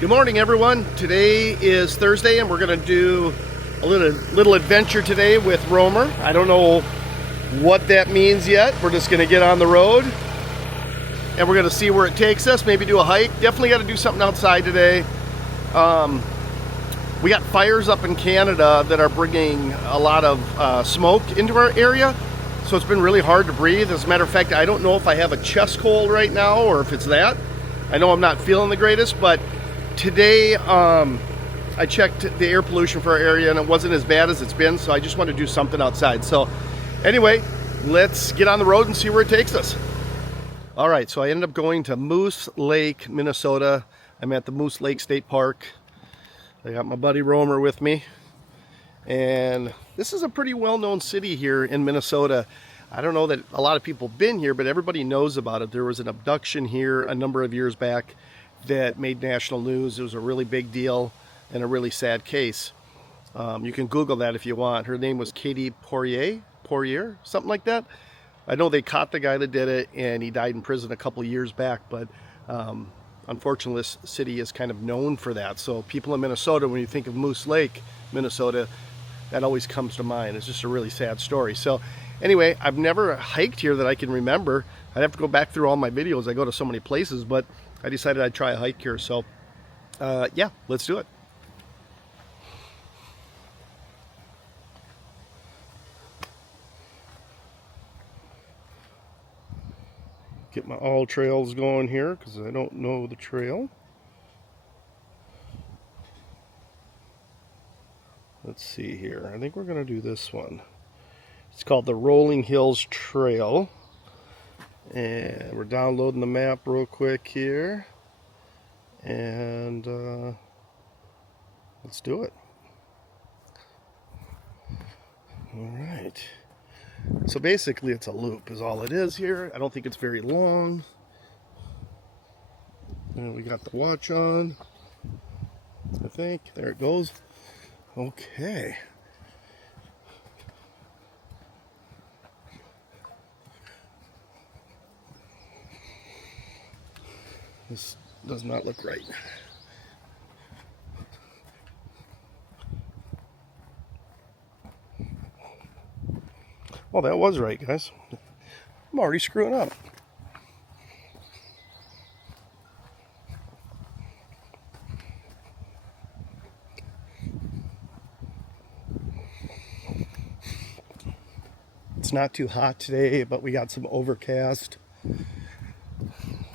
Good morning, everyone. Today is Thursday, and we're going to do a little adventure today with Rohmer. I don't know what that means yet. We're just going to get on the road, and we're going to see where it takes us. Maybe do a hike. Definitely got to do something outside today. We got fires up in Canada that are bringing a lot of smoke into our area, so it's been really hard to breathe. As a matter of fact, I don't know if I have a chest cold right now or if it's that. I know I'm not feeling the greatest, but today I checked the air pollution for our area and it wasn't as bad as it's been, so I just want to do something outside. So anyway, let's get on the road and see where it takes us. All right, so I ended up going to Moose Lake, Minnesota. I'm at the Moose Lake State Park. I got my buddy Rohmer with me, and this is a pretty well-known city here in Minnesota. I don't know that a lot of people have been here, but everybody knows about it. There was an abduction here a number of years back that made national news. It was a really big deal and a really sad case. You can Google that if you want. Her name was Katie Poirier, something like that. I know they caught the guy that did it, and he died in prison a couple years back, but unfortunately this city is kind of known for that. So people in Minnesota, when you think of Moose Lake, Minnesota, that always comes to mind. It's just a really sad story. So anyway, I've never hiked here that I can remember. I'd have to go back through all my videos. I go to so many places, but I decided I'd try a hike here. So yeah, let's do it. Get my all trails going here because I don't know the trail. Let's see here. I think we're going to do this one. It's called the Rolling Hills Trail. And we're downloading the map real quick here. And let's do it. All right. So basically it's a loop is all it is here. I don't think it's very long. And we got the watch on, I think. There it goes. Okay. This does not look right. Well, that was right, guys. I'm already screwing up. It's not too hot today, but we got some overcast.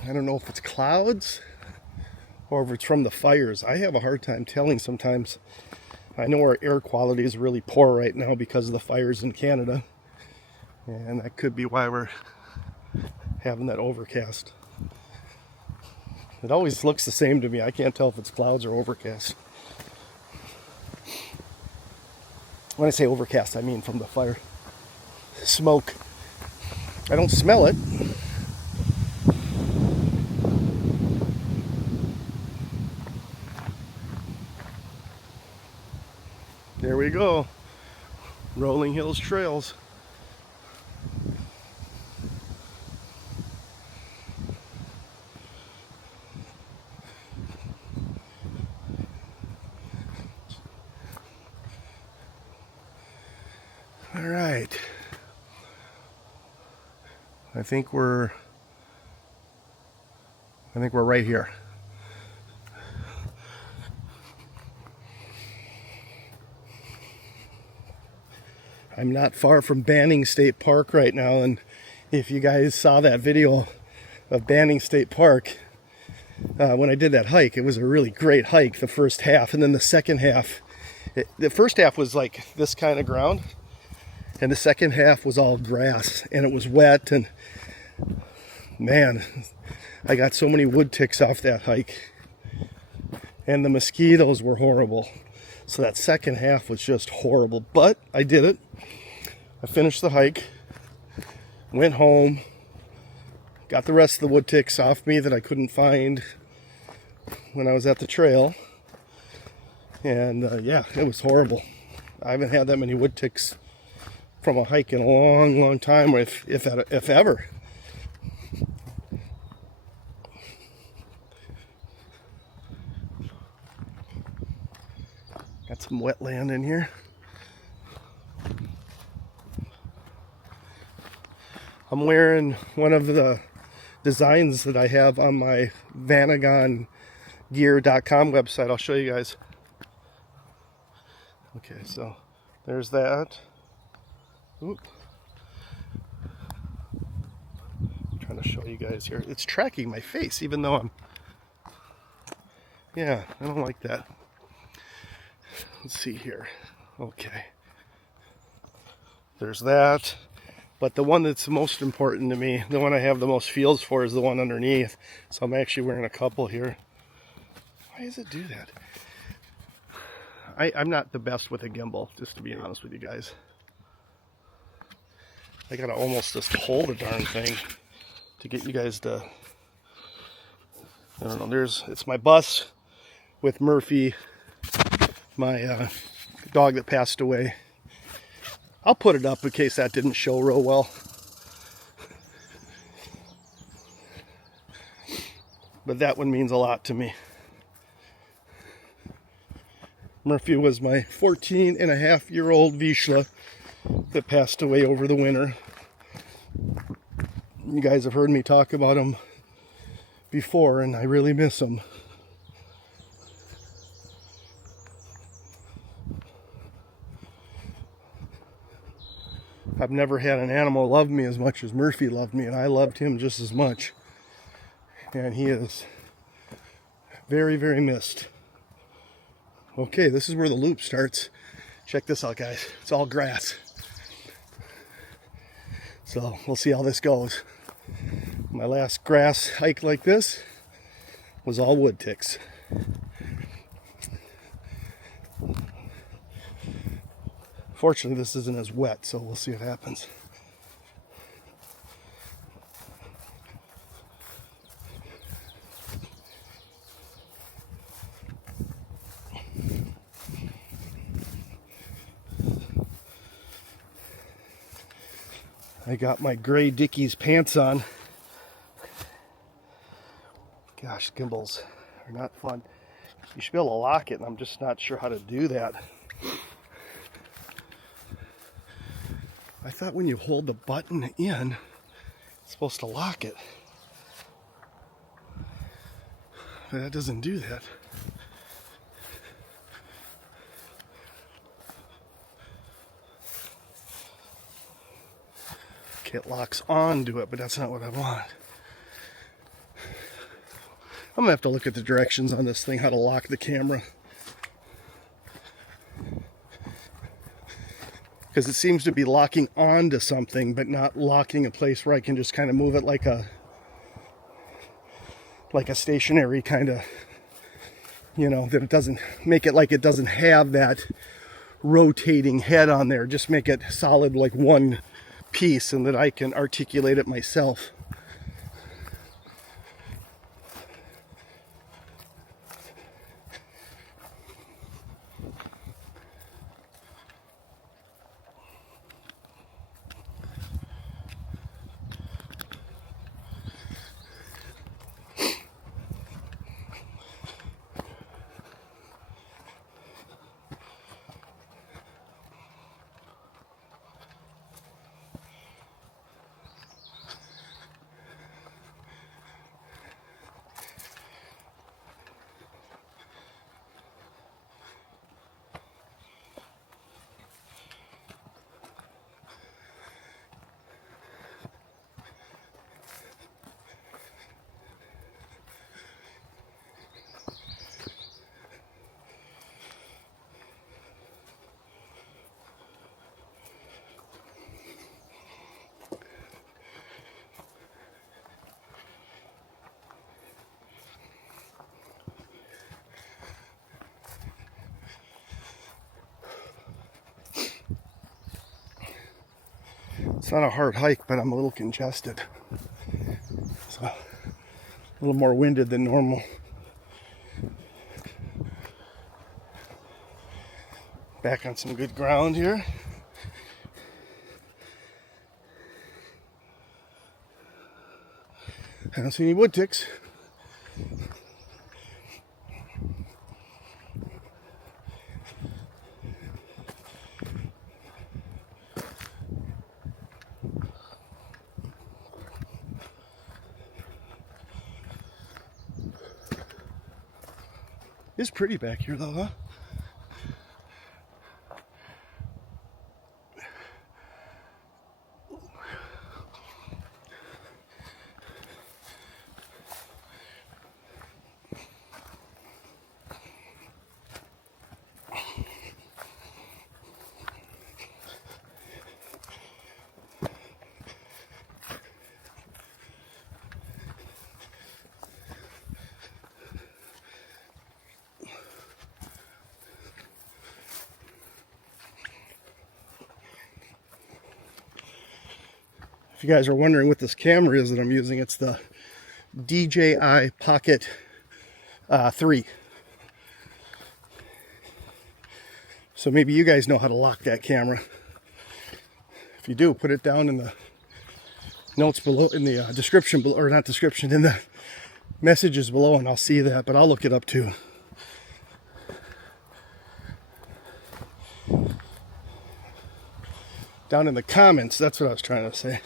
I don't know if it's clouds or if it's from the fires. I have a hard time telling sometimes. I know our air quality is really poor right now because of the fires in Canada. And that could be why we're having that overcast. It always looks the same to me. I can't tell if it's clouds or overcast. When I say overcast, I mean from the fire. Smoke. I don't smell it. There we go. Rolling Hills Trails. All right. I think we're right here. I'm not far from Banning State Park right now, and if you guys saw that video of Banning State Park, when I did that hike, it was a really great hike, the first half, and then the second half, the first half was like this kind of ground, and the second half was all grass, and it was wet, and man, I got so many wood ticks off that hike, and the mosquitoes were horrible. So that second half was just horrible, but I did it. I finished the hike, went home, got the rest of the wood ticks off me that I couldn't find when I was at the trail. And yeah, it was horrible. I haven't had that many wood ticks from a hike in a long, long time, if ever. Got some wetland in here. I'm wearing one of the designs that I have on my VanagonGear.com website. I'll show you guys. Okay, so there's that. Oop. I'm trying to show you guys here. It's tracking my face, even though I'm... Yeah, I don't like that. Let's see here. Okay. There's that. But the one that's most important to me, the one I have the most feels for, is the one underneath. So I'm actually wearing a couple here. Why does it do that? I'm not the best with a gimbal, just to be honest with you guys. I gotta almost just hold the darn thing to get you guys to... I don't know, it's my bus with Murphy, my dog that passed away. I'll put it up in case that didn't show real well. But that one means a lot to me. Murphy was my 14-and-a-half-year-old Vizsla that passed away over the winter. You guys have heard me talk about him before, and I really miss him. I've never had an animal love me as much as Murphy loved me, and I loved him just as much. And he is very, very missed. Okay, this is where the loop starts. Check this out, guys. It's all grass. So we'll see how this goes. My last grass hike like this was all wood ticks. Fortunately, this isn't as wet, so we'll see what happens. I got my gray Dickies pants on. Gosh, gimbals are not fun. You should be able to lock it, and I'm just not sure how to do that. I thought when you hold the button in, it's supposed to lock it. But that doesn't do that. Okay, it locks onto it, but that's not what I want. I'm gonna have to look at the directions on this thing, how to lock the camera. Because it seems to be locking onto something, but not locking a place where I can just kind of move it like a stationary kind of, that it doesn't make it like it doesn't have that rotating head on there. Just make it solid like one piece, and that I can articulate it myself. It's not a hard hike, but I'm a little congested. So, a little more winded than normal. Back on some good ground here. I don't see any wood ticks. It's pretty back here though, huh? If you guys are wondering what this camera is that I'm using, it's the DJI Pocket 3. So maybe you guys know how to lock that camera. If you do, put it down in the notes below, in the description below, or not description, in the messages below, and I'll see that, but I'll look it up too. Down in the comments, that's what I was trying to say.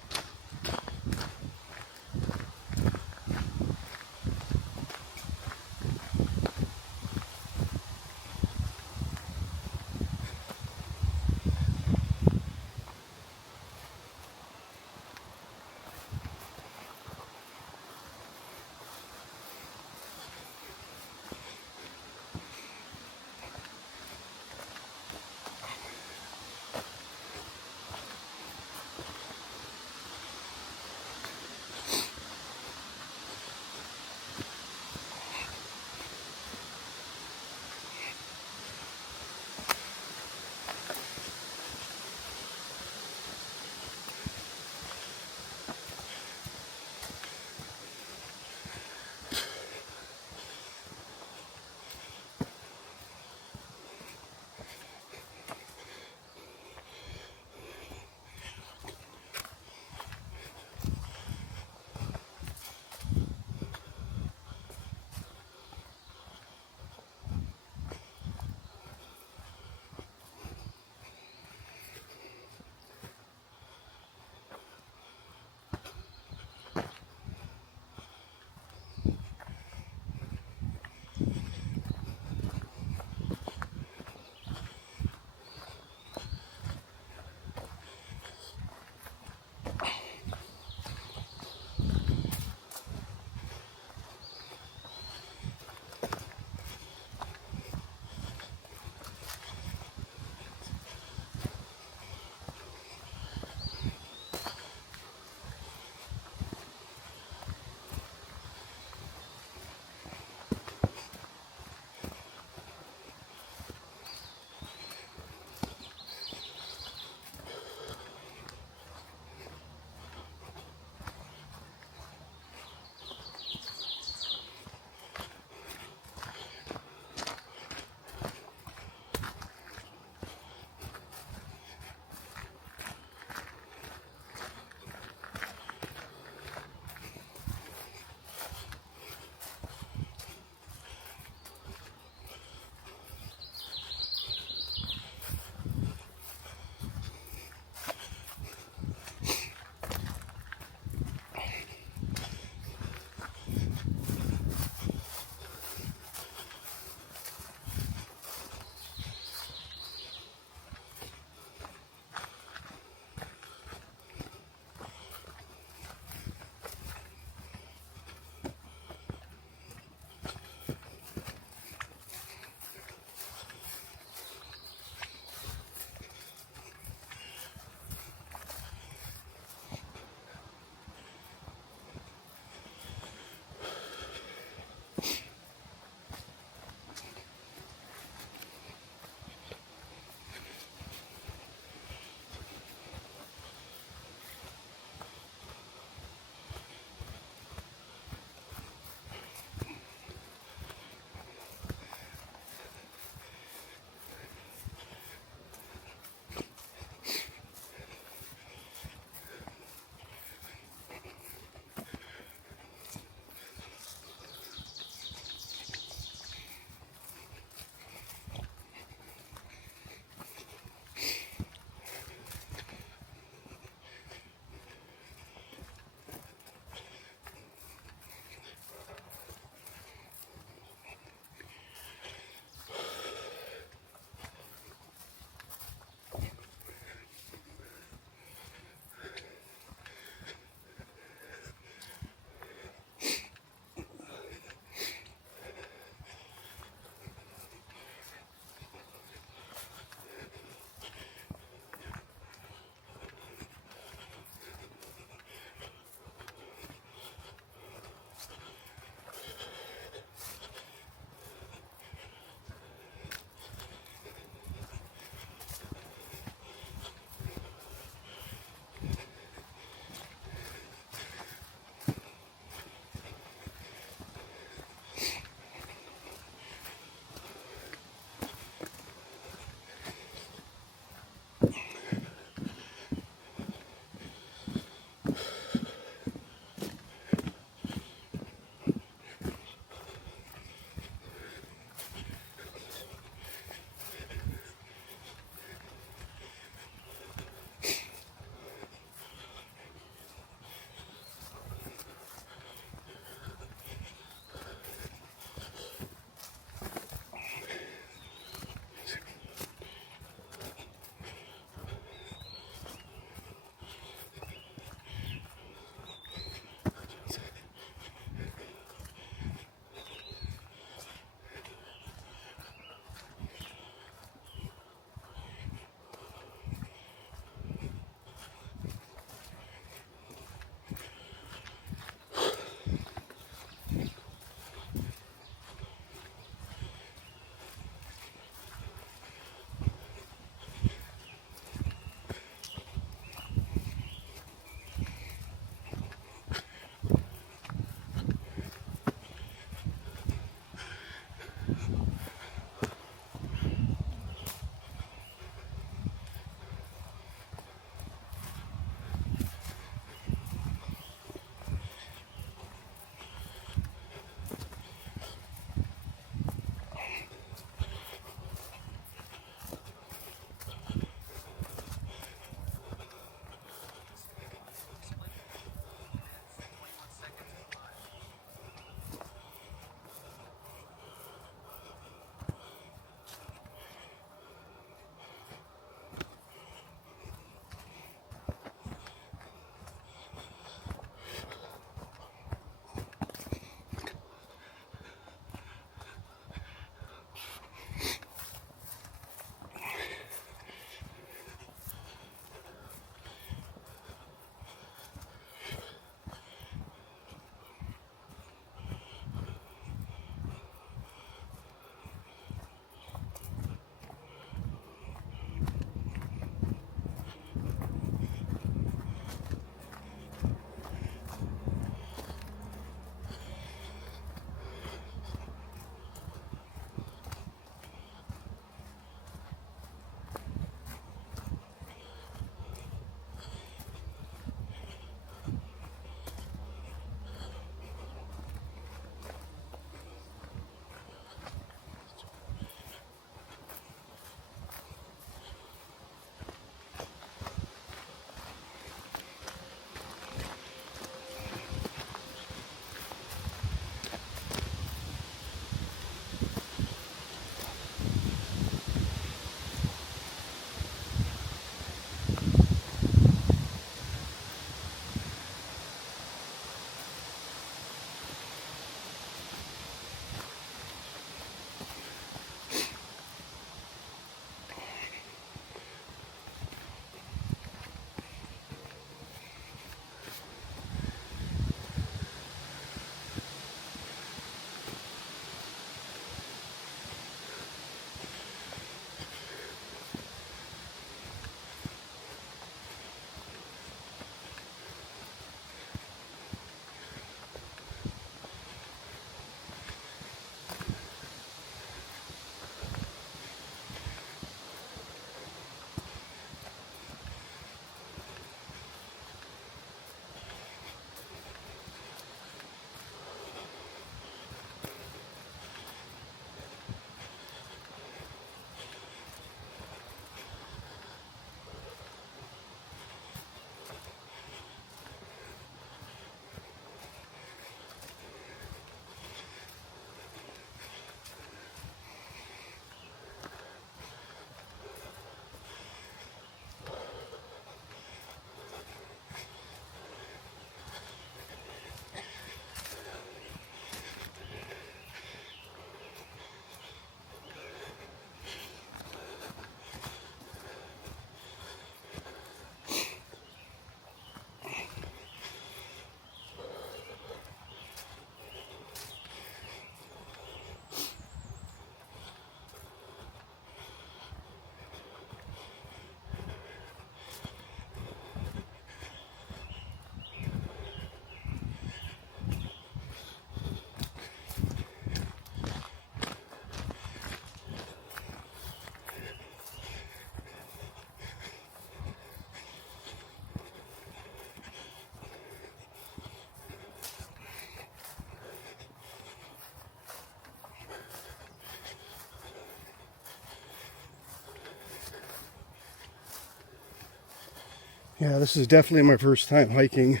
Yeah, this is definitely my first time hiking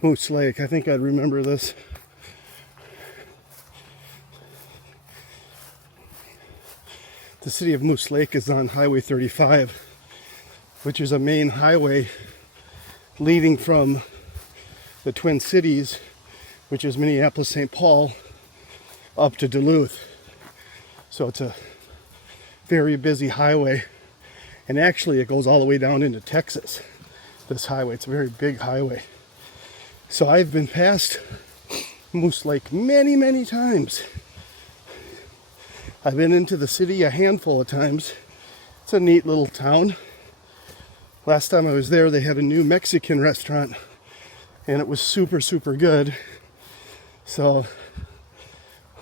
Moose Lake. I think I'd remember this. The city of Moose Lake is on Highway 35, which is a main highway leading from the Twin Cities, which is Minneapolis, St. Paul, up to Duluth. So it's a very busy highway. And actually it goes all the way down into Texas, this highway. It's a very big highway. So I've been past Moose Lake many, many times. I've been into the city a handful of times. It's a neat little town. Last time I was there, they had a new Mexican restaurant, and it was super, super good. So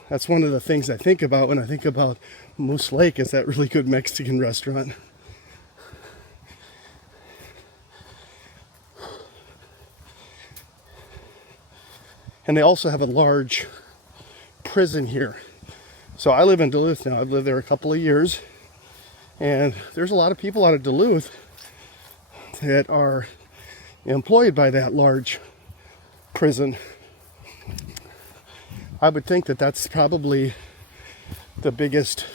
that's one of the things I think about when I think about Moose Lake, is that really good Mexican restaurant. And they also have a large prison here. So I live in Duluth now. I've lived there a couple of years. And there's a lot of people out of Duluth that are employed by that large prison. I would think that that's probably the biggest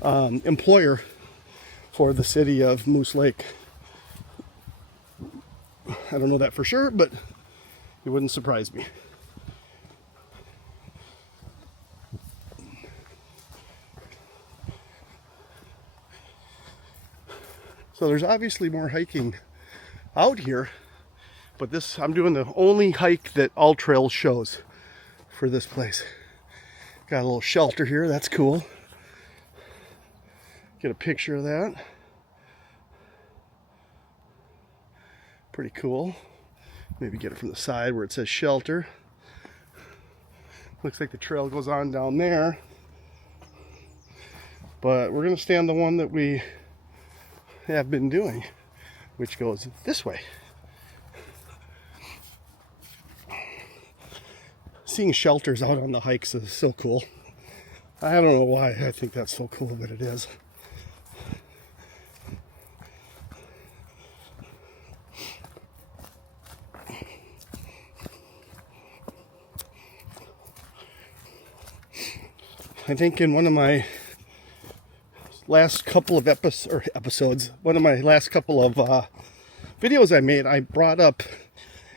employer for the city of Moose Lake. I don't know that for sure, but it wouldn't surprise me. So there's obviously more hiking out here, but this, I'm doing the only hike that All Trails shows for this place. Got a little shelter here, that's cool. Get a picture of that. Pretty cool. Maybe get it from the side where it says shelter. Looks like the trail goes on down there. But we're gonna stay on the one that we have been doing, which goes this way. Seeing shelters out on the hikes is so cool. I don't know why I think that's so cool, but it is. I think in one of my last couple of episodes, one of my last couple of videos I made, I brought up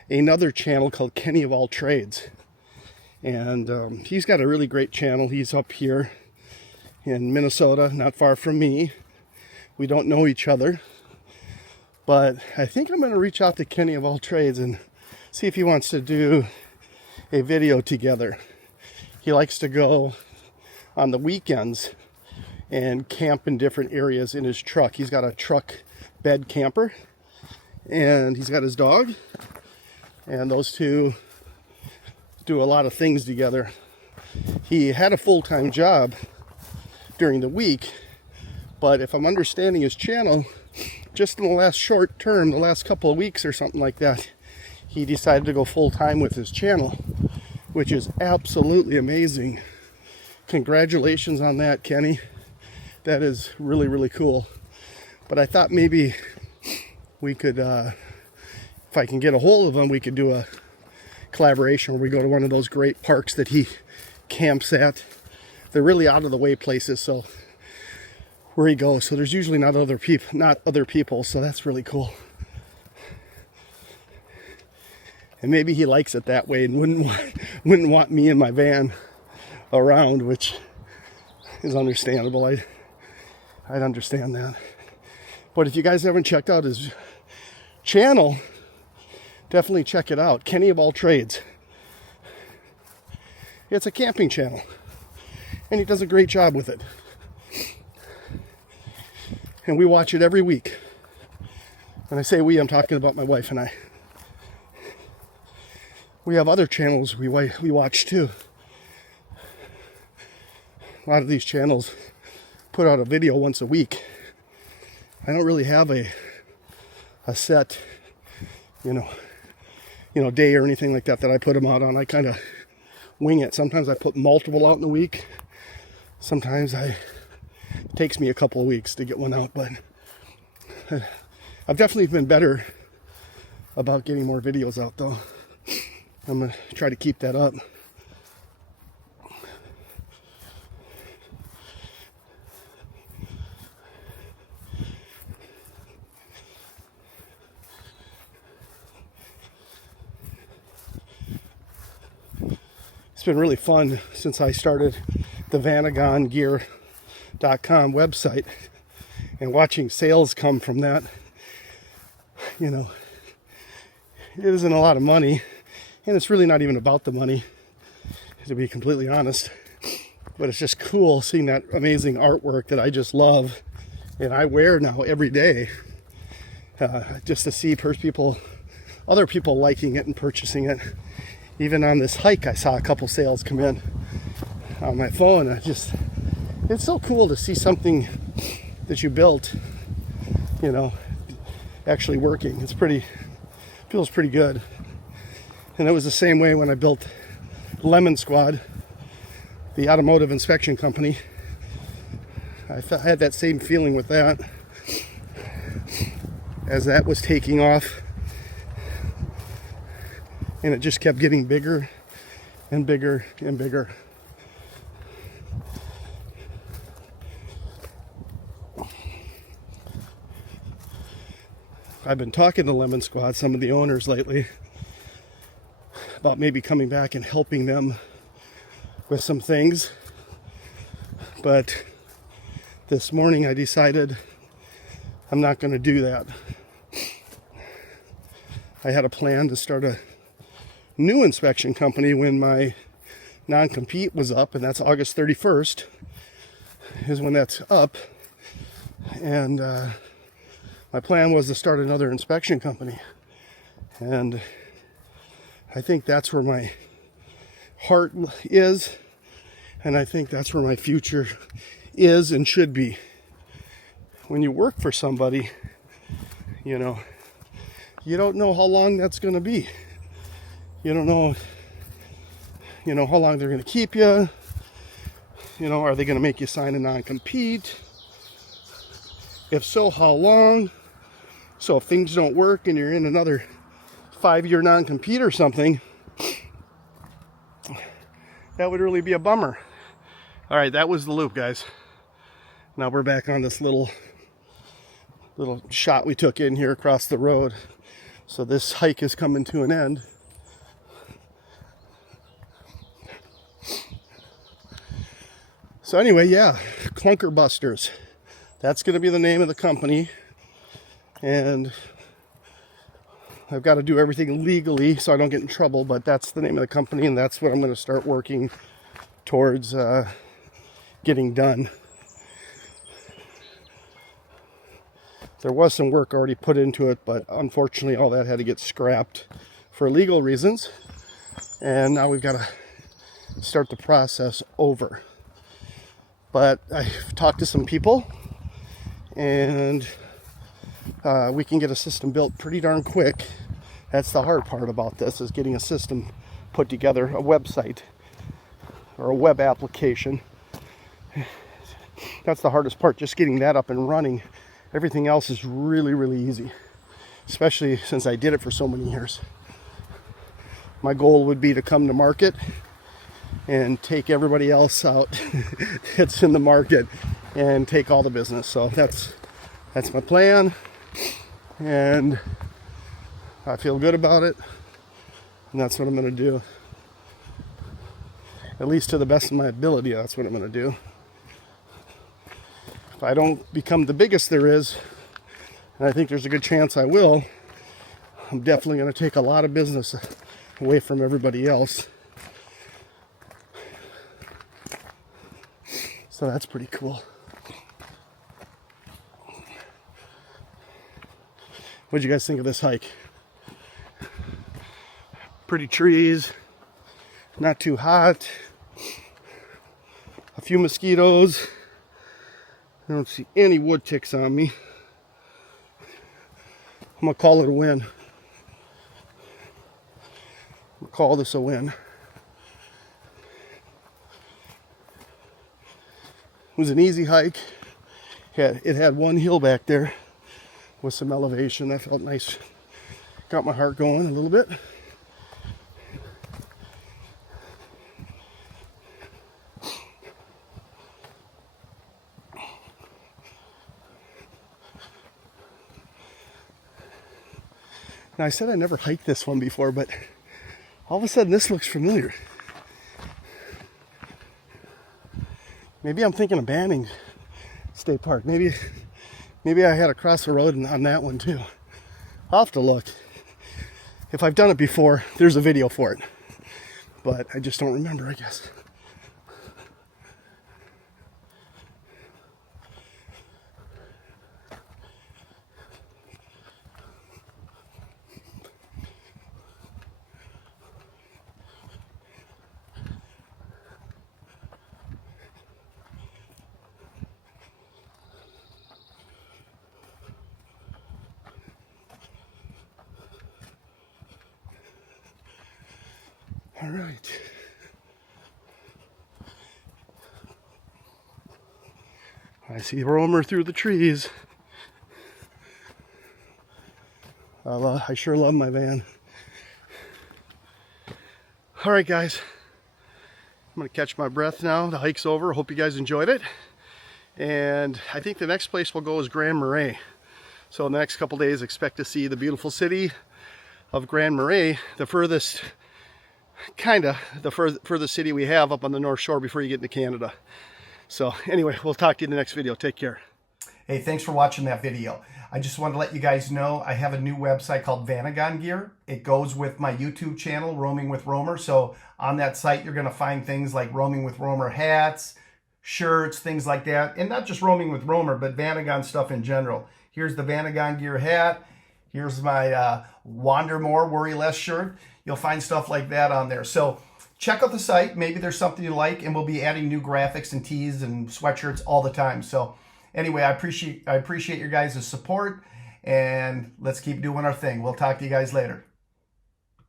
another channel called Kenny of All Trades. And he's got a really great channel. He's up here in Minnesota, not far from me. We don't know each other. But I think I'm going to reach out to Kenny of All Trades and see if he wants to do a video together. He likes to go on the weekends and camp in different areas in his truck. He's got a truck bed camper, and he's got his dog, and those two do a lot of things together. He had a full-time job during the week, but if I'm understanding his channel, just in the last short term, the last couple of weeks or something like that, he decided to go full-time with his channel, which is absolutely amazing. Congratulations on that, Kenny. That is really, really cool. But I thought maybe we could, if I can get a hold of him, we could do a collaboration where we go to one of those great parks that he camps at. They're really out of the way places, so where he goes. So there's usually not other people, so that's really cool. And maybe he likes it that way and wouldn't want me in my van around, which is understandable. I'd understand that. But if you guys haven't checked out his channel, definitely check it out. Kenny of All Trades. It's a camping channel, and he does a great job with it. And we watch it every week. When I say we, I'm talking about my wife and I. We have other channels we watch too. A lot of these channels put out a video once a week. I don't really have a set, day or anything like that I put them out on. I kind of wing it. Sometimes I put multiple out in the week. Sometimes it takes me a couple of weeks to get one out, but I've definitely been better about getting more videos out though. I'm going to try to keep that up. It's been really fun since I started the VanagonGear.com website, and watching sales come from that. You know, it isn't a lot of money, and it's really not even about the money, to be completely honest. But it's just cool seeing that amazing artwork that I just love and I wear now every day. Just to see other people liking it and purchasing it. Even on this hike, I saw a couple sales come in on my phone. It's so cool to see something that you built, you know, actually working. Feels pretty good. And it was the same way when I built Lemon Squad, the automotive inspection company. I had that same feeling with that as that was taking off. And it just kept getting bigger and bigger and bigger. I've been talking to Lemon Squad, some of the owners lately, about maybe coming back and helping them with some things. But this morning I decided I'm not going to do that. I had a plan to start a new inspection company when my non-compete was up, and that's August 31st is when that's up. And my plan was to start another inspection company, and I think that's where my heart is, and I think that's where my future is and should be. When you work for somebody, you know, you don't know how long that's going to be. You don't know, how long they're going to keep you. Are they going to make you sign a non-compete? If so, how long? So if things don't work and you're in another 5-year non-compete or something, that would really be a bummer. All right, that was the loop, guys. Now we're back on this little shot we took in here across the road. So this hike is coming to an end. So anyway, yeah, Clunker Busters. That's going to be the name of the company. And I've got to do everything legally so I don't get in trouble, but that's the name of the company, and that's what I'm going to start working towards getting done. There was some work already put into it, but unfortunately all that had to get scrapped for legal reasons. And now we've got to start the process over. But I've talked to some people, and we can get a system built pretty darn quick. That's the hard part about this, is getting a system put together, a website or a web application. That's the hardest part, just getting that up and running. Everything else is really, really easy, especially since I did it for so many years. My goal would be to come to market and take everybody else out that's in the market and take all the business. So that's my plan, and I feel good about it, and that's what I'm going to do. At least to the best of my ability, that's what I'm going to do. If I don't become the biggest there is, and I think there's a good chance I will, I'm definitely going to take a lot of business away from everybody else. So that's pretty cool. What'd you guys think of this hike? Pretty trees, not too hot, a few mosquitoes. I don't see any wood ticks on me. I'm gonna call it a win. We'll call this a win. It was an easy hike. It had one hill back there with some elevation. That felt nice. Got my heart going a little bit. Now, I said I never hiked this one before, but all of a sudden this looks familiar. Maybe I'm thinking of Banning State Park. Maybe I had to cross the road on that one too. I'll have to look. If I've done it before, there's a video for it. But I just don't remember, I guess. All right. I see Rohmer through the trees. I sure love my van. All right, guys. I'm gonna catch my breath now. The hike's over. Hope you guys enjoyed it. And I think the next place we'll go is Grand Marais. So in the next couple days, expect to see the beautiful city of Grand Marais, the furthest city we have up on the North Shore before you get into Canada. So anyway, we'll talk to you in the next video. Take care. Hey, thanks for watching that video. I just wanted to let you guys know I have a new website called Vanagon Gear. It goes with my YouTube channel, Roaming with Rohmer. So on that site, you're going to find things like Roaming with Rohmer hats, shirts, things like that. And not just Roaming with Rohmer, but Vanagon stuff in general. Here's the Vanagon Gear hat. Here's my Wander More, Worry Less shirt. You'll find stuff like that on there. So check out the site. Maybe there's something you like, and we'll be adding new graphics and tees and sweatshirts all the time. So anyway, I appreciate your guys' support, and let's keep doing our thing. We'll talk to you guys later.